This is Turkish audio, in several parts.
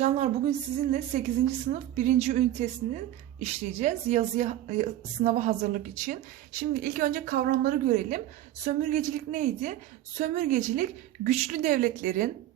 Canlar bugün sizinle 8. sınıf 1. ünitesini işleyeceğiz yazıya e, sınava hazırlık için. Şimdi ilk önce kavramları görelim. Sömürgecilik neydi? Sömürgecilik güçlü devletlerin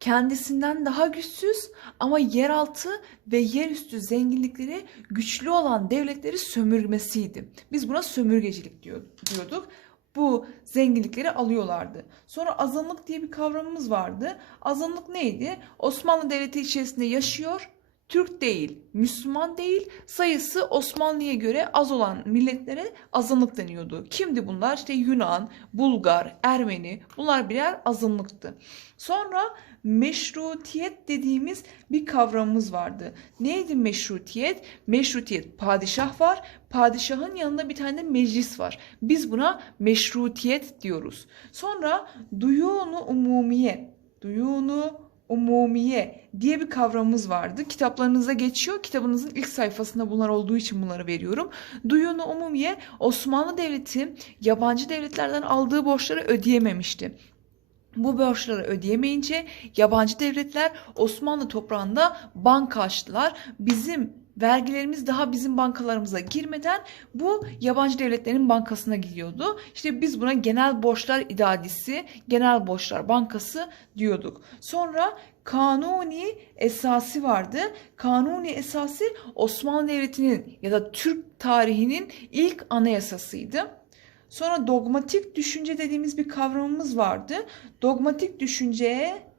kendisinden daha güçsüz ama yeraltı ve yerüstü zenginlikleri güçlü olan devletleri sömürmesiydi. Biz buna sömürgecilik diyor- diyorduk. Bu zenginlikleri alıyorlardı. Sonra azınlık diye bir kavramımız vardı. Azınlık neydi? Osmanlı Devleti içerisinde yaşıyor, Türk değil, Müslüman değil, sayısı Osmanlı'ya göre az olan milletlere azınlık deniyordu. Kimdi bunlar? İşte Yunan, Bulgar, Ermeni bunlar birer azınlıktı. Sonra meşrutiyet dediğimiz bir kavramımız vardı. Neydi meşrutiyet? Meşrutiyet padişah var. Padişahın yanında bir tane meclis var. Biz buna meşrutiyet diyoruz. Sonra duyunu umumiye, duyunu umumiye diye bir kavramımız vardı. Kitaplarınıza geçiyor. Kitabınızın ilk sayfasında bunlar olduğu için bunları veriyorum. Duyunu umumiye Osmanlı Devleti yabancı devletlerden aldığı borçları ödeyememişti. Bu borçları ödeyemeyince yabancı devletler Osmanlı toprağında banka açtılar. Bizim vergilerimiz daha bizim bankalarımıza girmeden bu yabancı devletlerin bankasına gidiyordu. İşte biz buna genel borçlar idaresi, genel borçlar bankası diyorduk. Sonra kanuni esası vardı. Kanuni esası Osmanlı Devleti'nin ya da Türk tarihinin ilk anayasasıydı. Sonra dogmatik düşünce dediğimiz bir kavramımız vardı. Dogmatik düşünceye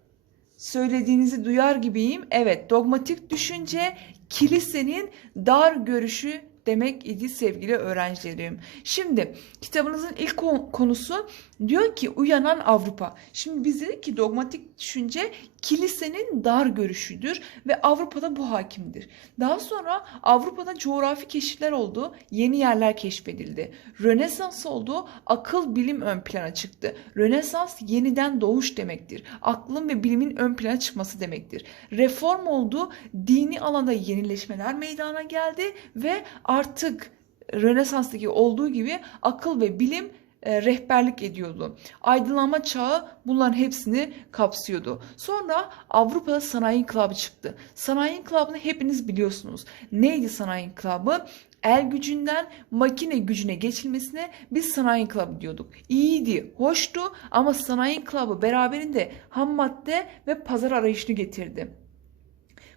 söylediğinizi duyar gibiyim. Evet, dogmatik düşünce kilisenin dar görüşü demek idi sevgili öğrencilerim. Şimdi kitabınızın ilk kon- konusu diyor ki uyanan Avrupa. Şimdi biz dedik ki dogmatik düşünce kilisenin dar görüşüdür ve Avrupa'da bu hakimdir. Daha sonra Avrupa'da coğrafi keşifler oldu, yeni yerler keşfedildi. Rönesans oldu, akıl bilim ön plana çıktı. Rönesans yeniden doğuş demektir. Aklın ve bilimin ön plana çıkması demektir. Reform oldu, dini alanda yenileşmeler meydana geldi ve artık Rönesans'taki olduğu gibi akıl ve bilim e, rehberlik ediyordu. Aydınlanma çağı bunların hepsini kapsıyordu. Sonra Avrupa'da sanayi inkılabı çıktı. Sanayi inkılabını hepiniz biliyorsunuz. Neydi sanayi inkılabı? El gücünden makine gücüne geçilmesine biz sanayi inkılabı diyorduk. İyiydi, hoştu ama sanayi inkılabı beraberinde ham madde ve pazar arayışını getirdi.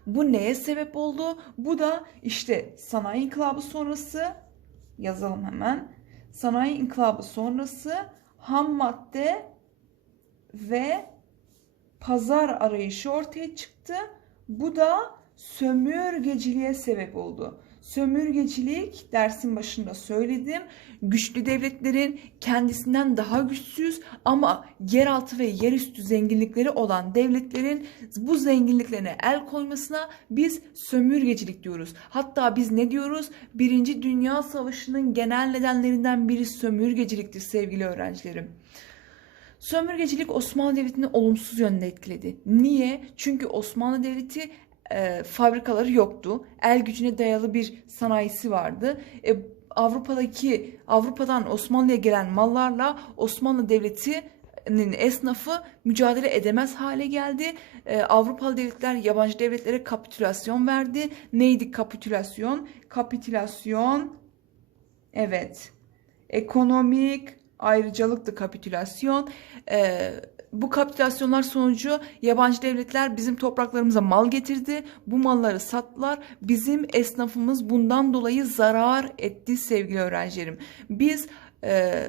Bu neye sebep oldu? Bu da işte sanayi inkılabı sonrası yazalım hemen. Sanayi inkılabı sonrası ham madde ve pazar arayışı ortaya çıktı. Bu da sömürgeciliğe sebep oldu. Sömürgecilik dersin başında söyledim. Güçlü devletlerin kendisinden daha güçsüz ama yeraltı ve yerüstü zenginlikleri olan devletlerin bu zenginliklerine el koymasına biz sömürgecilik diyoruz. Hatta biz ne diyoruz? Birinci Dünya Savaşı'nın genel nedenlerinden biri sömürgeciliktir sevgili öğrencilerim. Sömürgecilik Osmanlı Devleti'ni olumsuz yönde etkiledi. Niye? Çünkü Osmanlı Devleti e, fabrikaları yoktu. El gücüne dayalı bir sanayisi vardı. E, Avrupa'daki Avrupa'dan Osmanlı'ya gelen mallarla Osmanlı Devleti'nin esnafı mücadele edemez hale geldi. E, Avrupalı devletler yabancı devletlere kapitülasyon verdi. Neydi kapitülasyon? Kapitülasyon evet. Ekonomik ayrıcalıktı kapitülasyon. Ee, bu kapitülasyonlar sonucu yabancı devletler bizim topraklarımıza mal getirdi. Bu malları sattılar. Bizim esnafımız bundan dolayı zarar etti sevgili öğrencilerim. Biz e,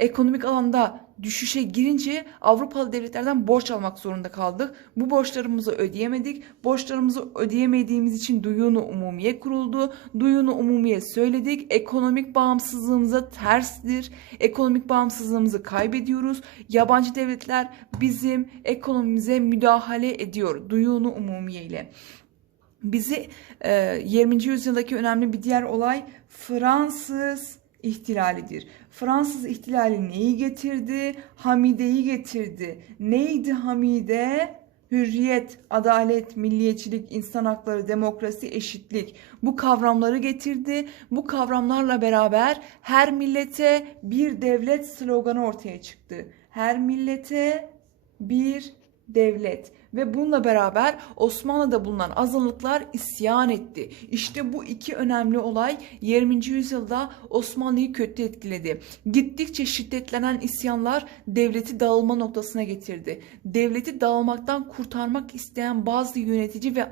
ekonomik alanda düşüşe girince Avrupalı devletlerden borç almak zorunda kaldık. Bu borçlarımızı ödeyemedik. Borçlarımızı ödeyemediğimiz için duyunu umumiye kuruldu. Duyunu umumiye söyledik. Ekonomik bağımsızlığımıza tersdir. Ekonomik bağımsızlığımızı kaybediyoruz. Yabancı devletler bizim ekonomimize müdahale ediyor. Duyunu umumiye ile. Bizi e, 20. yüzyıldaki önemli bir diğer olay Fransız ihtilalidir. Fransız ihtilali neyi getirdi? Hamide'yi getirdi. Neydi Hamide? Hürriyet, adalet, milliyetçilik, insan hakları, demokrasi, eşitlik bu kavramları getirdi. Bu kavramlarla beraber her millete bir devlet sloganı ortaya çıktı. Her millete bir devlet ve bununla beraber Osmanlı'da bulunan azınlıklar isyan etti. İşte bu iki önemli olay 20. yüzyılda Osmanlı'yı kötü etkiledi. Gittikçe şiddetlenen isyanlar devleti dağılma noktasına getirdi. Devleti dağılmaktan kurtarmak isteyen bazı yönetici ve